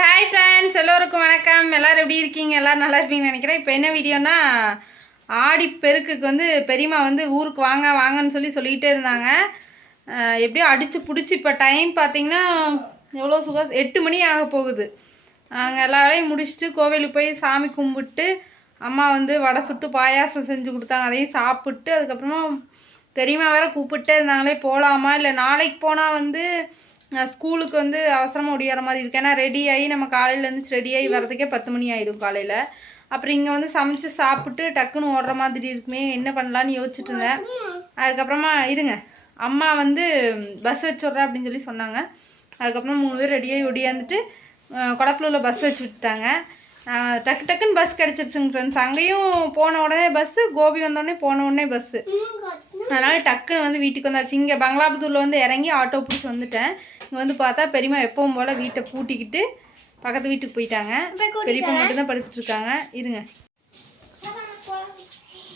Hi friends, எல்லோருக்கும் வணக்கம். எல்லோரும் எப்படி இருக்கீங்க? எல்லோரும் நல்லா இருப்பீங்கன்னு நினைக்கிறேன். இப்போ என்ன வீடியோனா, ஆடி பெருக்குக்கு வந்து பெரியம்மா வந்து ஊருக்கு வாங்கன்னு சொல்லிகிட்டே இருந்தாங்க. எப்படியோ அடித்து பிடிச்சி இப்போ டைம் பார்த்திங்கன்னா எவ்வளோ 8 மணி ஆக போகுது. நாங்கள் எல்லா வேலையும் முடிச்சுட்டு கோவிலுக்கு போய் சாமி கும்பிட்டு அம்மா வந்து வடை சுட்டு பாயாசம் செஞ்சு கொடுத்தாங்க. அதையும் சாப்பிட்டு அதுக்கப்புறமா பெரியம்மா வேறு கூப்பிட்டே இருந்தாங்களே போகலாமா இல்லை நாளைக்கு போனால் வந்து ஸ்கூலுக்கு வந்து அவசரமாக ஒடியார மாதிரி இருக்குது. ஏன்னா ரெடி ஆகி நம்ம காலையில் எழுந்துச்சு ரெடி ஆகி வரதுக்கே 10 மணி ஆகிடும் காலையில். அப்புறம் இங்கே வந்து சமைச்சு சாப்பிட்டு டக்குன்னு ஓடுற மாதிரி இருக்குமே, என்ன பண்ணலான்னு யோசிச்சுட்டு இருந்தேன். அதுக்கப்புறமா இருங்க, அம்மா வந்து பஸ் வச்சுட்றேன் அப்படின்னு சொல்லி சொன்னாங்க. அதுக்கப்புறம் 3 பேர் ரெடியாகி ஒடியாந்துட்டு கொடப்பலூரில் பஸ் வச்சு விட்டுட்டாங்க. டக்குன்னு பஸ் கிடச்சிருச்சுங்க ஃப்ரெண்ட்ஸ். அங்கேயும் போன உடனே பஸ்ஸு, கோபி வந்தோடனே போன உடனே பஸ்ஸு. அதனால் டக்குன்னு வந்து வீட்டுக்கு வந்தாச்சு. இங்கே பங்களாபுத்தூரில் வந்து இறங்கி ஆட்டோ பிடிச்சி வந்துட்டேன். இங்கே வந்து பார்த்தா பெரியம்மா எப்பவும் போல் வீட்டை பூட்டிக்கிட்டு பக்கத்து வீட்டுக்கு போயிட்டாங்க. பெரியப்பா மட்டும்தான் படுத்துட்ருக்காங்க. இருங்க,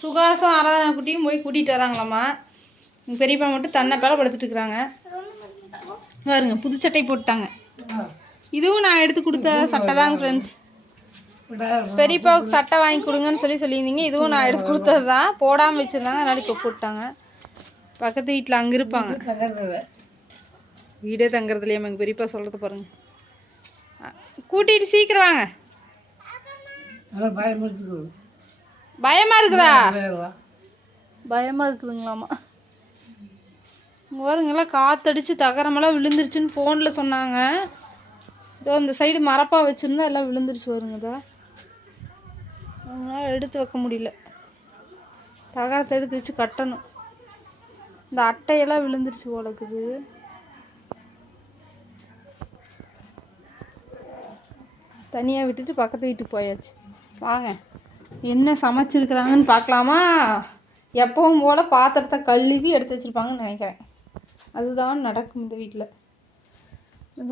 சுகாசும் ஆராதனை குட்டியும் போய் கூட்டிகிட்டு வராங்களாம்மா. பெரியப்பா மட்டும் தன்னை பேர படுத்துட்டுருக்குறாங்க. பாருங்க, புது சட்டை போட்டாங்க. இதுவும் நான் எடுத்து கொடுத்த சட்டை தாங்க ஃப்ரெண்ட்ஸ். பெரியப்பாவுக்கு சட்டை வாங்கி கொடுங்கன்னு சொல்லியிருந்தீங்க. இதுவும் நான் எடுத்து கொடுத்தது தான், போடாமல் வச்சுருந்தாங்க. அதனால இப்போ போட்டாங்க. பக்கத்து வீட்டில் அங்கே இருப்பாங்க. வீடே தங்குறது இல்லையா எங்கள் பெரியப்பா சொல்கிறது பாருங்க. கூட்டிகிட்டு சீக்கிரம் வாங்க. பயமாக இருக்குதா? பயமாக இருக்குதுங்களாமா. இங்கே பாருங்கெல்லாம் காற்றடிச்சு தகரமெல்லாம் விழுந்துருச்சுன்னு ஃபோனில் சொன்னாங்க. இதோ இந்த சைடு மரப்பா வச்சுருந்தா எல்லாம் விழுந்துருச்சு வருங்கதா. அதனால் எடுத்து வைக்க முடியல. தகரத்தை எடுத்து வச்சு கட்டணும். இந்த அட்டையெல்லாம் விழுந்துருச்சு போலக்குது. தனியாக விட்டுட்டு பக்கத்து வீட்டுக்கு போயாச்சு. வாங்க, என்ன சமைச்சிருக்கிறாங்கன்னு பார்க்கலாமா? எப்பவும் போல் பாத்திரத்தை கழுவி எடுத்து வச்சுருப்பாங்கன்னு நினைக்கிறேன். அதுதான் நடக்கும் இந்த வீட்டில்.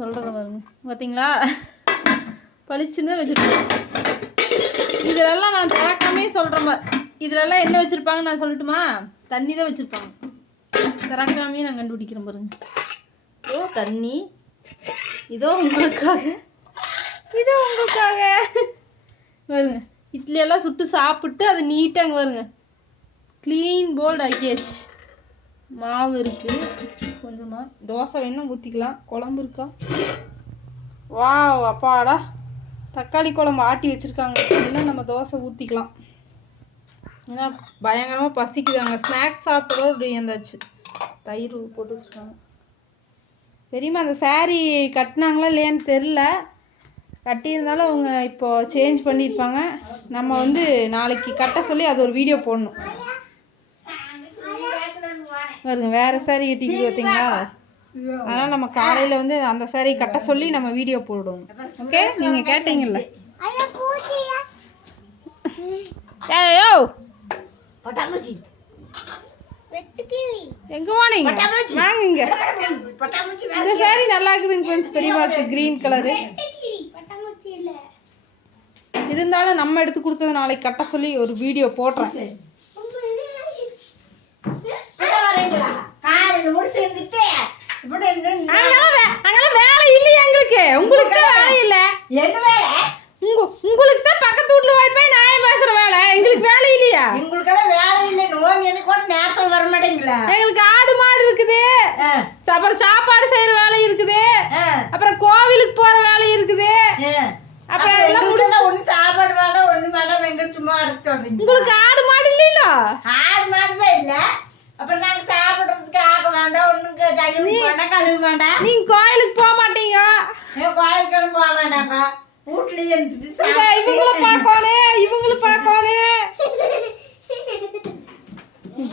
சொல்கிறத பாருங்க, பார்த்தீங்களா? பளிச்சுன்னு வச்சுருக்கேன். இதிலெல்லாம் நான் திறக்காமே சொல்கிறேன். இதிலெல்லாம் என்ன வச்சுருப்பாங்கன்னு நான் சொல்லட்டுமா? தண்ணி தான் வச்சுருப்பாங்க. திறக்காமையே நான் கண்டுபிடிக்கிறேன் பாருங்க. இதோ தண்ணி, இதோ உங்களுக்காக, இதோ உங்களுக்காக. பாருங்க, இட்லியெல்லாம் சுட்டு சாப்பிட்டு அது நீட்டாங்க பாருங்க. க்ளீன் போல்டு ஆக்கியாச்சு. மாவு இருக்குது கொஞ்சமாக. தோசை வேணும் ஊற்றிக்கலாம். குழம்பு இருக்கா? வாவ், அப்பாடா, தக்காளி குழம்பு ஆட்டி வச்சுருக்காங்க. இன்னும் நம்ம தோசை ஊற்றிக்கலாம். ஏன்னா பயங்கரமாக பசிக்குதாங்க. ஸ்நாக்ஸ் சாப்பிட்டதோடு இருந்தாச்சு. தயிர் போட்டு வச்சுருக்காங்க. பெரியம்மா அந்த சாரீ கட்டினாங்களா இல்லையான்னு தெரில. கட்டியிருந்தாலும் அவங்க இப்போது சேஞ்ச் பண்ணியிருப்பாங்க. நம்ம வந்து நாளைக்கு கட்ட சொல்லி அது ஒரு வீடியோ போடணும். பாருங்க, வேறு சாரீ கட்டிட்டு பார்த்தீங்களா? அதனால் நம்ம காலையில் வந்து அந்த சாரீ கட்ட சொல்லி நம்ம வீடியோ போடுவோம். ஓகே, நீங்கள் கேட்டீங்கல்ல. ஏயோ எங்கே போனீங்க? வாங்க இங்கே. இந்த சாரீ நல்லா இருக்குதுங்க ஃப்ரெண்ட்ஸ். பெரியவாக்கு green colour. இருந்தாலும் நம்ம எடுத்து கொடுத்தது நாளைக்கு கட்ட சொல்லி ஒரு வீடியோ போடுறேன். அங்கெல்லாம் வேலை இல்லையா எங்களுக்கு? உங்களுக்கு தான் வேலை இல்லை. என்ன வேலை? உங்களுக்கு தான் பக்கத்து வீட்டில் போய் நான் பேசுகிற வேலை. எங்களுக்கு வேலை இல்லையா? எங்களுக்கெல்லாம் வேலை இல்லை. நோம்பு எனக்கு கூட நேரத்தில் வர மாட்டேங்களா? எங்களுக்கு ஆடு மாடு இருக்குது, அப்புறம் சாப்பாடு செய்கிற வேலை இருக்குது, அப்புறம் கோவிலுக்கு போகிற வேலை இருக்குது. அப்புறம் அதெல்லாம் முடிச்சா ஒன்றும் சாப்பாடு வேண்டாம், ஒன்றும் வேண்டாம். எங்களுக்கு சும்மா அடைச்சு சொல்கிறீங்க. உங்களுக்கு ஆடு மாடு இல்லைல்ல? ஆடு மாடு தான் இல்லை. அப்புறம் நாங்கள் சாப்பிட்றதுக்கு ஆக வேண்டாம், ஒன்றும் கழுவு வேண்டாம், கழுவு வேண்டாம். நீங்கள் கோயிலுக்கு போக மாட்டீங்க. கோயிலுக்கு போக வேண்டாங்க. வீட்லேயே இருந்துட்டு இவங்களும் பார்க்கணும், இவங்களும் பார்க்கணும்.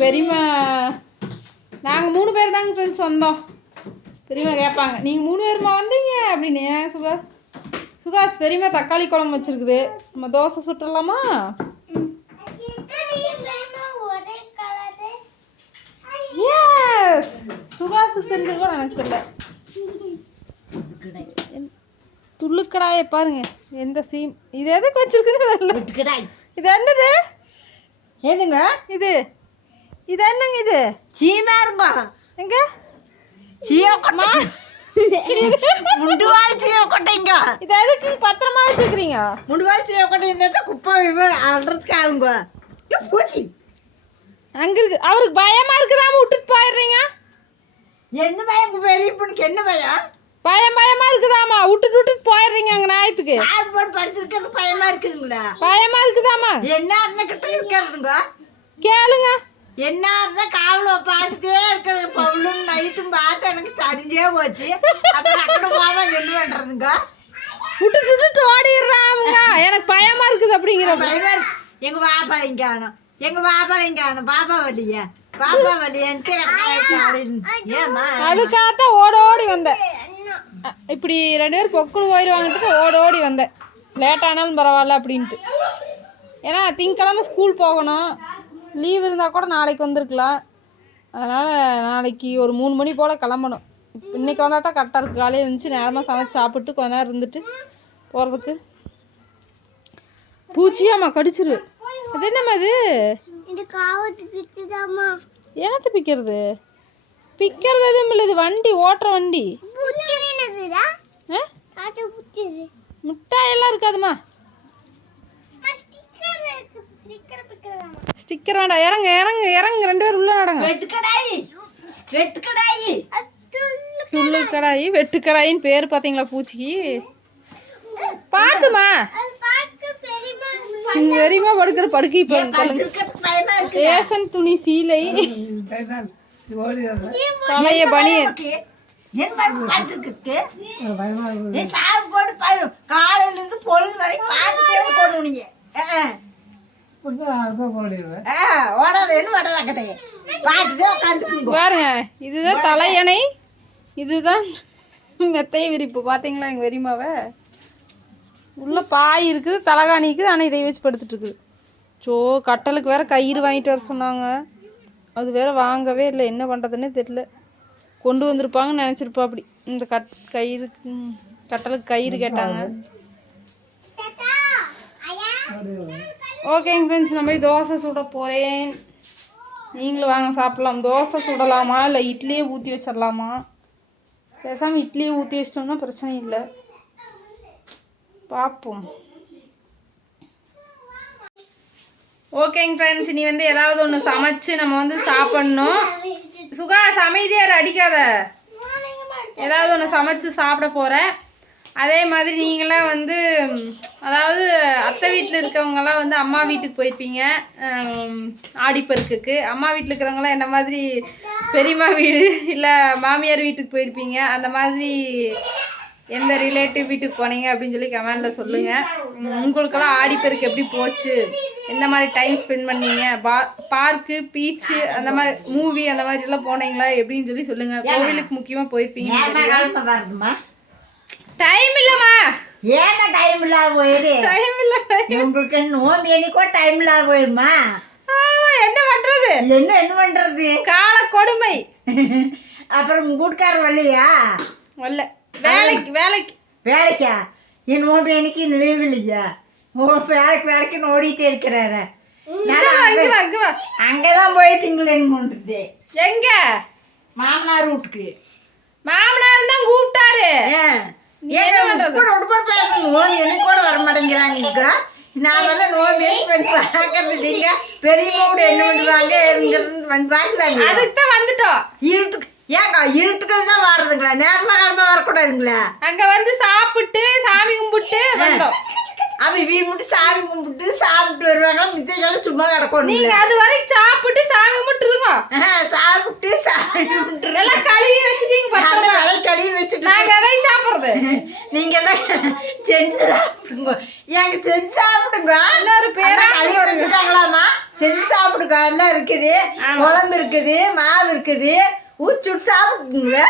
பெரியம்மா நாங்கள் 3 பேர் தாங்க ஃப்ரெண்ட்ஸ் வந்தோம். பெரியம்மா கேட்பாங்க, நீங்கள் 3 பேருமா வந்தீங்க அப்படின்னு. சுகாஷ் பெரியம்மா தக்காளி குழம்பு வச்சுருக்குது. நம்ம தோசை சுட்டுடலாமா? எஸ், சுகாஷுக்கு தெரிஞ்சது கூட எனக்கு தெரியல. துள்ளுக்கடாயை பாருங்க, எந்த சீம். இது எதுக்கு வச்சிருக்குது? இது என்னது? எதுங்க இது? இது என்னங்க இது? சீமா இருக்கும். எங்க? முண்டு வாழ்ச்சி கொட்டைங்க. இது எதுக்கு பத்திரமா வச்சுக்கிறீங்க? முண்டு வாழ்ச்சி கொட்டை இந்த குப்பை அல்றதுக்கு ஆகுங்க. பூச்சி அங்க இருக்கு. அவருக்கு பயமா இருக்குதாம விட்டுட்டு போயிடுறீங்க. என்ன பயம் பெரிய பொண்ணுக்கு என்ன பயம்? பயமா இருக்குதாமா விட்டுட்டு போயிடுறீங்க அங்க நாயத்துக்கு. சாப்பிட்டு போட்டு படுத்துருக்கிறது பயமா இருக்குதுங்களா? பயமா இருக்குதாமா? என்ன இருந்தா கிட்ட இருக்கிறதுங்க கேளுங்க. என்ன இருந்தா காவலை பார்த்துட்டே இருக்கிற பவுலும் நைட்டும் பார்த்து எனக்கு சரிஞ்சே போச்சு. அப்புறம் அக்கட போகாம என்ன பண்றதுங்க? விட்டுட்டு ஓடிடுறாங்க. எனக்கு பயமா இருக்குது அப்படிங்கிற பயமா இருக்கு. எங்க பாப்பா இங்க ஆனும் எங்க பாப்பா இங்க ஆனும் பாப்பா வலியன்ட்டு ஏமா அதுக்காகத்தான் ஓடி வந்தேன். இப்படி 2 பேரும் பொக்குன்னு போயிடுவாங்கன்ட்டு ஓடி வந்தேன். லேட் ஆனாலும் பரவாயில்ல அப்படின்ட்டு. ஏன்னா திங்கக்கிழமை ஸ்கூல் போகணும். லீவ் இருந்தால் கூட நாளைக்கு வந்திருக்கலாம். அதனால் நாளைக்கு ஒரு 3 மணி போல் கிளம்பணும். இன்றைக்கி வந்தால் தான் கரெக்டாக இருக்குது. காலையில் இருந்துச்சு நேரமாக சமைச்சு சாப்பிட்டு கொஞ்ச நேரம் இருந்துட்டு போகிறதுக்கு. பூச்சியாம்மா கடிச்சிரு. அது என்னம்மா இது? என்னத்தை பிக்கிறது எதுவும் இல்லை. இது வண்டி ஓட்டுற வண்டி. மிட்டாயெல்லாம் இருக்காதுமா. ஸ்டிக்கர் வேண்டாம். இறங்கு 2 பேர் உள்ள நடங்க. துள்ளுக்கடாயி வெட்டுக்கடாயின்னு பேர் பார்த்தீங்களா பூச்சிக்கு? பார்த்துமா இங்க வெறியமா படுக்கிற படுக்கை ரேஷன் துணி சீலை பழைய பனியன். காலையிலிருந்து பொழுது வரைக்கும் பாருங்க, இதுதான் தலையணை, இதுதான் மெத்தைய விரிப்பு. பாத்தீங்களா எங்க வெறிமாவை? உள்ள பாய் இருக்குது, தலகாணி இருக்குது, ஆனால் இதை வச்சு படுத்துட்டு இருக்குது. கட்டலுக்கு வேற கயிறு வாங்கிட்டு வர சொன்னாங்க. அது வேற வாங்கவே இல்லை. என்ன பண்ணுறதுன்னே தெரியல. கொண்டு வந்திருப்பாங்கன்னு நினச்சிருப்பா. அப்படி இந்த கட்டலுக்கு கயிறு கேட்டாங்க. ஓகேங்க ஃப்ரெண்ட்ஸ், நம்ம தோசை சுட போகிறேன். நீங்களும் வாங்க சாப்பிட்லாம். தோசை சுடலாமா இல்லை இட்லியே ஊற்றி வச்சிடலாமா? பேசாமல் இட்லியே ஊற்றி வச்சிட்டோம்னா பிரச்சனை இல்லை. பார்ப்போம். ஓகேங்க ஃப்ரெண்ட்ஸ், இனி ஏதாவது ஒன்று சமைச்சு நம்ம சாப்பிட்ணும். சுகா சமைதியார் அடிக்காத. ஏதாவது ஒன்று சமைச்சு சாப்பிட போகிறேன். அதே மாதிரி நீங்களாம் அதாவது அத்தை வீட்டில் இருக்கவங்கலாம் அம்மா வீட்டுக்கு போயிருப்பீங்க ஆடிப்பெருக்குக்கு. அம்மா வீட்டில் இருக்கிறவங்களாம் என்ன மாதிரி பெரியம்மா வீடு இல்லை மாமியார் வீட்டுக்கு போயிருப்பீங்க. அந்த மாதிரி எந்த ரிலேட்டிவ் வீட்டுக்கு போனீங்க அப்படின்னு சொல்லி கமெண்டில் சொல்லுங்கள். உங்களுக்கெல்லாம் ஆடிப்பெருக்கு எப்படி போச்சு, எந்த மாதிரி டைம் ஸ்பெண்ட் பண்ணீங்க, பார்க்கு பீச்சு அந்த மாதிரி மூவி அந்த மாதிரி எல்லாம் போனீங்களா எப்படின்னு சொல்லி சொல்லுங்கள். கோவிலுக்கு முக்கியமாக போயிருப்பீங்க. டைம் இல்லைம்மா. ஏன்னா டைம் இல்லாத போயிரு. டைம் இல்லை. உங்களுக்கு நோம்பி என்னைக்கோ டைம் இல்லாத போயிருமா? என்ன பண்ணுறது? என்ன பண்ணுறது? கால கொடுமை. அப்புறம் வீட்டுக்காரர் வரலையா? வரல. வேலைக்கா? என் நோம்பி அன்னைக்கு லீவ் இல்லையா? வேலைக்குன்னு ஓடிட்டே இருக்கிறாரு. அங்கதான் போயிட்டீங்களேன்னு எங்க மாமனார் வீட்டுக்கு. மாமனார் தான் கூப்பிட்டாரு. கூட வர மாட்டேங்கிறாங்க. நாங்கெல்லாம் நோம்பி பார்க்கறது பெரியம்மாவோட என்ன பண்ணுவாங்க பாக்குறாங்க. அதுக்கு தான் வந்துட்டோம். இருட்டுக்கு ஏக்கா இருட்டுக்கள் தான் வர்றதுங்களா? நேரமா வரக்கூடாதுங்களா? அங்க சாப்பிட்டு சாமி கும்பிட்டு வந்தோம். அவன் வீடு மட்டும் சாமி கும்பிட்டு சாப்பிட்டு வருவாங்களா? மித்தைகளும் சும்மா கிடக்கணும். நீங்க அது வரைக்கும் சாப்பிட்டு சாமி கும்பிட்டுருங்க. சாப்பிட்டு சாமி கும்பிட்டு எல்லாம் கழுவி வச்சுட்டீங்க. கழுவி வச்சுட்டு நாங்க எதையும் சாப்பிடுறது. நீங்க எல்லாம் செஞ்சு சாப்பிடுங்க. எங்க செஞ்சு சாப்பிடுங்க. இன்னொரு பேரா கழுவி வச்சுட்டாங்களாமா? செஞ்சு சாப்பிடுங்க. எல்லாம் இருக்குது, குழம்பு இருக்குது, மாவு இருக்குது, ஊச்சு சாப்பிடுங்க.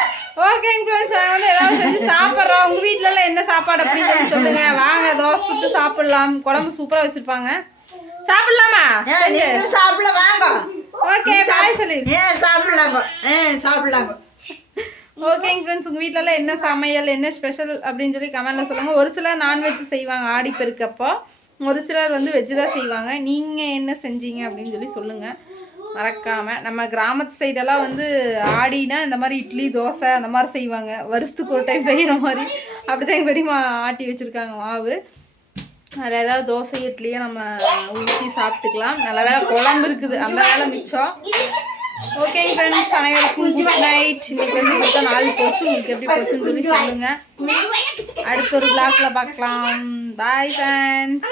ஓகேங்க ஃப்ரெண்ட்ஸ், ஏதாவது செஞ்சு சாப்பிட்றோம். உங்கள் வீட்டிலலாம் என்ன சாப்பாடு அப்படின்னு சொல்லி சொல்லுங்க. வாங்க தோசை சுட்டு சாப்பிடலாம். குழம்பு சூப்பராக வச்சுருப்பாங்க. சாப்பிடலாமா? சாப்பிடல வாங்க. ஓகே பாய் சொல்லி சாப்பிடலாங்க. ஓகேங்க ஃப்ரெண்ட்ஸ், உங்கள் வீட்டிலலாம் என்ன சமையல், என்ன ஸ்பெஷல் அப்படின்னு சொல்லி கமெண்டில் சொல்லுங்கள். ஒரு சிலர் நான்வெஜ் செய்வாங்க ஆடிப்பெருக்கப்போ, ஒரு சிலர் வெஜ்ஜு தான் செய்வாங்க. நீங்கள் என்ன செஞ்சீங்க அப்படின்னு சொல்லி சொல்லுங்கள். மறக்காமல். நம்ம கிராமத்து சைடெல்லாம் வந்து ஆடினா இந்த மாதிரி இட்லி தோசை அந்த மாதிரி செய்வாங்க, வருஷத்துக்கு ஒரு டைம் செய்கிற மாதிரி. அப்படி தான் எங்கள் பெரியம்மா ஆட்டி வச்சுருக்காங்க மாவு. அதில் ஏதாவது தோசை இட்லியை நம்ம ஊற்றி சாப்பிட்டுக்கலாம். நல்ல வேலை குழம்பு இருக்குது, அந்த வேலை மிச்சம். ஓகேங்க ஃப்ரெண்ட்ஸ், அனைவருக்கும் குட் நைட். இன்னைக்கு வந்து இப்படி நாள் போச்சு, உங்களுக்கு எப்படி போச்சுன்னு சொல்லி சொல்லுங்கள். அடுத்த ஒரு vlogல பார்க்கலாம். Bye friends.